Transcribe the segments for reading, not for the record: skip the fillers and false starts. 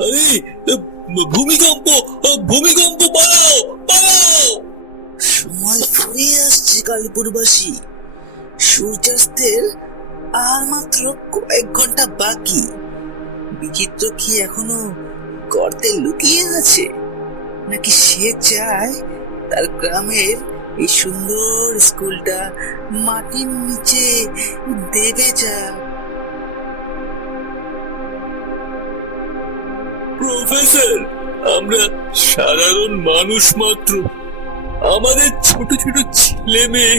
আরে ভূমিকম্প, ভূমিকম্প, পালাও পালাও। সময় ফুরিয়ে আসছে কালীপুরবাসী। সূর্যাস্তের আর মাত্র কয়েক ঘন্টা বাকি। বিচিত্র কি এখনো গর্তে লুকিয়ে আছে, নাকি সে চায় তার গ্রামের এই সুন্দর স্কুলটা মাটির নিচে দেবে যাক? প্রফেসর, আমরা সাধারণ মানুষ মাত্র। আমাদের ছোট ছোট ছেলে মেয়ে,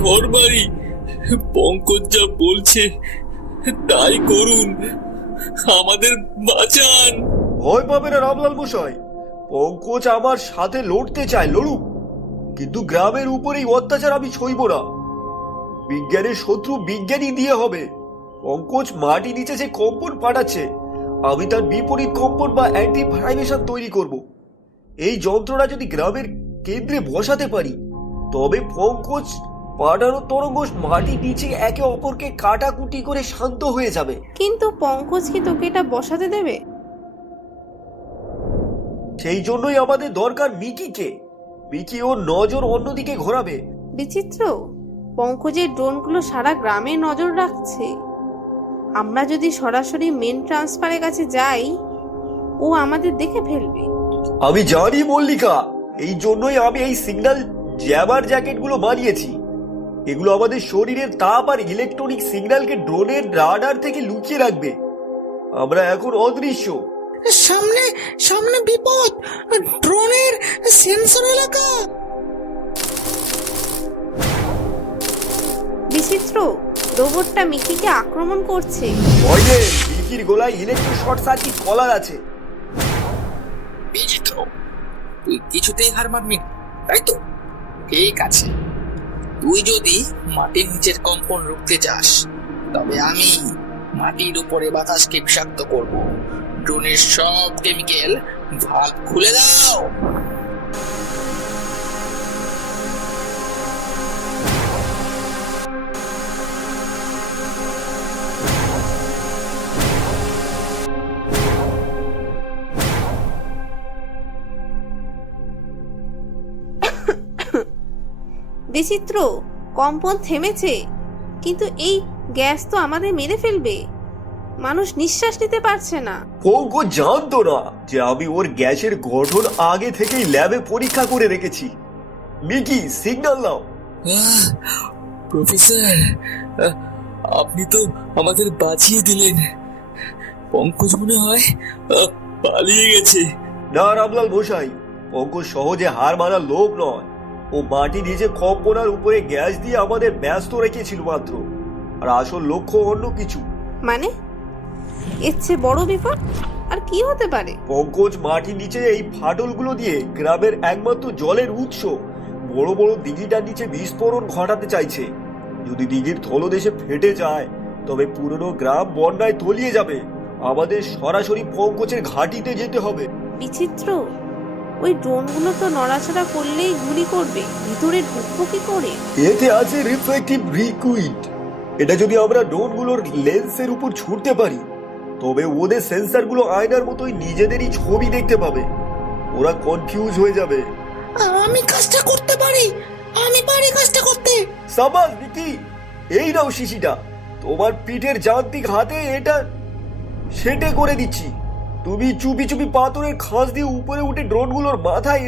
ঘর বাড়ি, পঙ্কজ যা বলছে তাই করুন, আমাদের বাঁচান। ভয় পাবে না রামলাল মশাই, পঙ্কজ আমার সাথে লড়তে চায়, লড়ুক, কিন্তু গ্রামের উপরেই অত্যাচার আমি সইব না। বিজ্ঞানের শত্রু বিজ্ঞানী দিয়ে হবে। পঙ্কজ মাটি নিচে যে কম্পন পাঠাচ্ছে, আমি তার বিপরীত কম্পন বা অ্যান্টি ভাইব্রেশন তৈরি করব। এই যন্ত্রটা যদি গ্রামের কেন্দ্রে বসাতে পারি, তবে পঙ্কজ পাঠানো তরঙ্গ মাটির নিচে একে অপরকে কাটাকুটি করে শান্ত হয়ে যাবে। কিন্তু পঙ্কজ কি তোকে এটা বসাতে দেবে? সেই জন্যই আমাদের দরকার মিকিকে। মিকি ওর নজর অন্যদিকে ঘোরাবে। বিচিত্র, পঙ্কজের ড্রোনগুলো সারা গ্রামে নজর রাখছে। আমরা যদি সরাসরি মেন ট্রান্সফারের কাছে যাই, ও আমাদের দেখে ফেলবে। আমি জানি মল্লিকা, এই জন্যই আমি এই সিগন্যাল জ্যামার জ্যাকেটগুলো বানিয়েছি। এগুলো আমাদের শরীরের তাপ আর ইলেকট্রনিক সিগন্যালকে ড্রোনের রাডার থেকে লুকিয়ে রাখবে। আমরা এখন অদৃশ্য। সামনে সামনে বিপদ, ড্রোনের সেন্সর এলাকা। বিচিত্র, রোবটটা মিকিকে আক্রমণ করছে। ভয়ে মিকির গোলায় ইলেকট্রো শর্ট সার্কিট কলার আছে। বিচিত্র, তুই কিছুতেই হার মানবি না, তাই তো? ঠিক আছে, তুই যদি মাটির নিচের কম্পন রুখতে চাস, তবে আমি মাটির উপরে বাতাসকে বিষাক্ত করব। ড্রোনের সব কেমিক্যাল ভাগ খুলে দাও। বিচিত্র, কম্পন থেমেছে, কিন্তু এই গ্যাস তো আমাদের মেরে ফেলবে। মানুষ নিঃশ্বাস নিতে পারছে না। পঙ্কজ জানতো না যে আমি ওর গ্যাসের গঠন আগে থেকেই ল্যাবে পরীক্ষা করে রেখেছি। মিকি, সিগন্যাল দাও। প্রফেসর, আপনি তো আমাদের বাঁচিয়ে দিলেন। পঙ্কজ মনে হয় পালিয়ে গেছে। না রামলাল মশাই, পঙ্কজ সহজে হার মানার লোক নয়। ও মাটি নিজে কম্পনার উপরে গ্যাস দিয়ে আমাদের ব্যস্ত রেখেছিল মাত্র, আর আসল লক্ষ্য অন্য কিছু। মানে এর চেয়ে বড় বিপদ আর কি হতে পারে? পঙ্কজ মাটির নিচে এই ফাটলগুলো দিয়ে গ্রামের একমাত্র জলের উৎস, বড় বড় দিঘিটার নিচে বিস্ফোরণ ঘটাতে চাইছে। যদি দিঘির তলদেশে ফেটে যায়, তবে পুরনো গ্রাম বন্যায় তলিয়ে যাবে। আমাদের সরাসরি পঙ্কজের ঘাঁটিতে যেতে হবে। বিচিত্র, ওই ড্রোনগুলো তো নড়াচড়া করলেই গুলি করবে, ভিতরে ঢুকবো কি করে? এতে আছে রিফ্লেক্টিভ লিকুইড। এটা যদি আমরা ড্রোনগুলোর লেন্সের উপর ছুটতে পারি, তবে ওদের সেন্সরগুলো আয়নার মতোই নিজেদেরই ছবি দেখতে পাবে। ওরা কনফিউজ হয়ে যাবে। আমি কাজটা করতে পারি, আমি পারি কাজটা করতে। সাবাস মিকি, এই নাও শিশিটা। তোমার পিঠের যান্ত্রিক হাতে এটা সেটে করে দিচ্ছি। তুমি চুপি চুপি পাথরের খাঁজ দিয়ে উপরে উঠে ড্রোনগুলোর মাথায়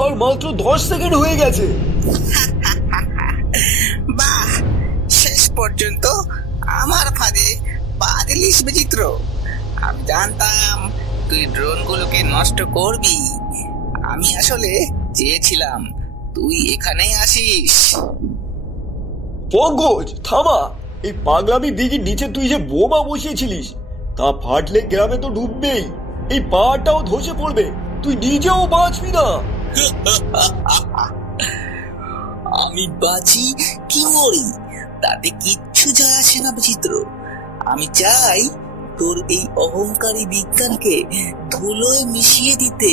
আর মাত্র 10 সেকেন্ড হয়ে গেছে। বাহ, শেষ পর্যন্ত আমার ফাঁদে পা দিলিস বিচিত্র। আমি জানতাম তুই ড্রোনগুলোকে নষ্ট করবি। আমি আসলে চেয়েছিলাম তুই এখানেই আসিস। পঙ্কজ, থামা। এই পাগলামি দিঘির নিচে তুই যে বোমা বসিয়েছিলিস, তা ফাটলে গ্রামে তো ডুববেই। এই পাহাড়টাও ধসে পড়বে, তুই নিজেও বাঁচবি না। আমি বাঁচি কি মরি তাতে কিচ্ছু যায় আসে না বিচিত্র। আমি চাই তোর এই অহংকারী বিজ্ঞানকে ধুলোয় মিশিয়ে দিতে।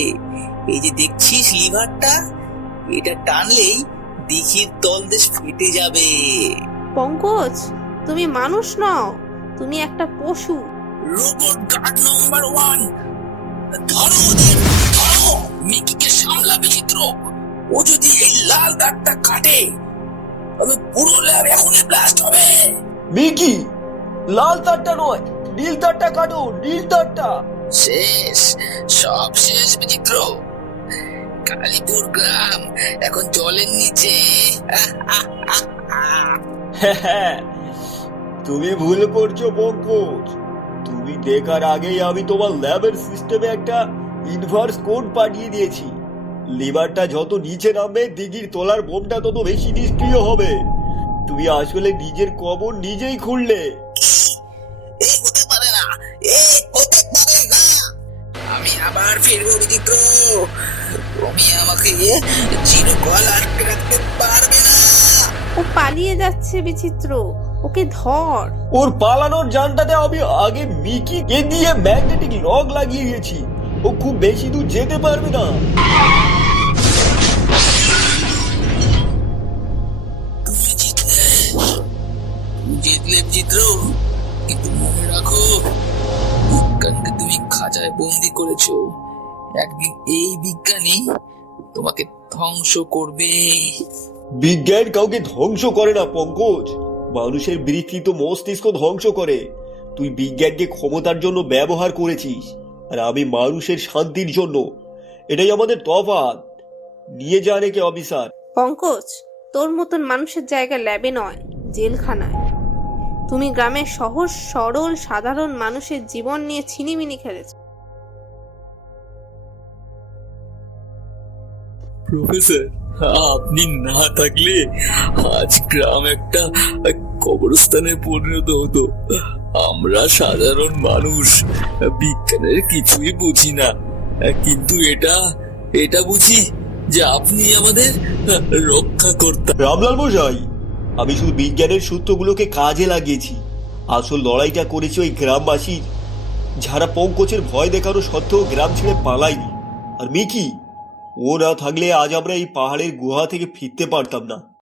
এই যে দেখছিস লিভারটা, এটা টানলেই দিঘির তলদেশ ফেটে যাবে। পঙ্কজ, তুমি মানুষ নও, তুমি একটা পশু। রোবট গার্ড নাম্বার 1, ধরো ওদের, ধরো। মিকিকে সামলা বিচিত্র। ও যদি এই লাল দাগটা কাটে তবে পুরো ল্যাব এখনই ব্লাস্ট হবে। মিকি, লাল তারটা নয়, নীল তারটা কাটো, নীল তারটা। শেষ, সব শেষ বিচিত্র। কালীপুর গ্রাম এখন জলের নিচে। তুমি ভুল করছো পঙ্কজ। তুমি দেখার আগেই আমি তোমার ল্যাবের সিস্টেমে একটা ইনভার্স কোড পাঠিয়ে দিয়েছি। লিভারটা যত নিচে নামবে দিঘির তলার বোমটা তত বেশি নিষ্ক্রিয় হবে। তুমি আসলে নিজের কবর নিজেই খুললে। এই হতে পারে না, এই হতে পারে না। আমি আবার ফিরবো বিচিত্র। তুমি আমাকে চিরকাল আটকে রাখতে পারবে না। ও পালিয়ে যাচ্ছে বিচিত্র, ওকে ধর। ওর পালানোর জানটাতে আমি আগে মিকিকে দিয়ে ম্যাগনেটিক লক লাগিয়ে দিয়েছি। ও খুব বেশি দূর যেতে পারবে না। তুমি জিতলে বিচিত্র, কিন্তু মনে রাখো বিজ্ঞানকে তুমি খাঁচায় বন্দি করেছো। একদিন এই বিজ্ঞানী তোমাকে ধ্বংস করবে। বিজ্ঞান কাউকে ধ্বংস করে না পঙ্কজ, মানুষের বিকৃত মস্তিষ্ক ধ্বংস করে। তুই বিজ্ঞানকে ক্ষমতার জন্য ব্যবহার করেছিস, আর আমি মানুষের শান্তির জন্য। এটাই আমাদের তফাৎ। নিয়ে যা রেখে অফিসার। পঙ্কজ, তোর মতন মানুষের জায়গা ল্যাবে নয়, জেলখানায়। তুমি গ্রামের সহজ সরল সাধারণ মানুষের জীবন নিয়ে ছিনিমিনি খেলেছ। প্রফেসর, আপনি না থাকলে আজ গ্রাম একটা কবরস্থানে পরিণত হতো। আমরা সাধারণ মানুষ বিজ্ঞানের কিছুই বুঝি না, কিন্তু এটা বুঝি যে আপনি আমাদের রক্ষা করতেন। রামলাল মশাই, আমি শুধু বিজ্ঞানের সূত্রগুলোকে কাজে লাগিয়েছি। আসল লড়াইটা করেছি ওই গ্রামবাসী যারা পঙ্কজের ভয় দেখানো সত্ত্বেও গ্রাম ছেড়ে পালায়নি। আর মিকি, ও না থাকলে আজ আমরা এই পাহাড়ের গুহা থেকে ফিরতে পারতাম না।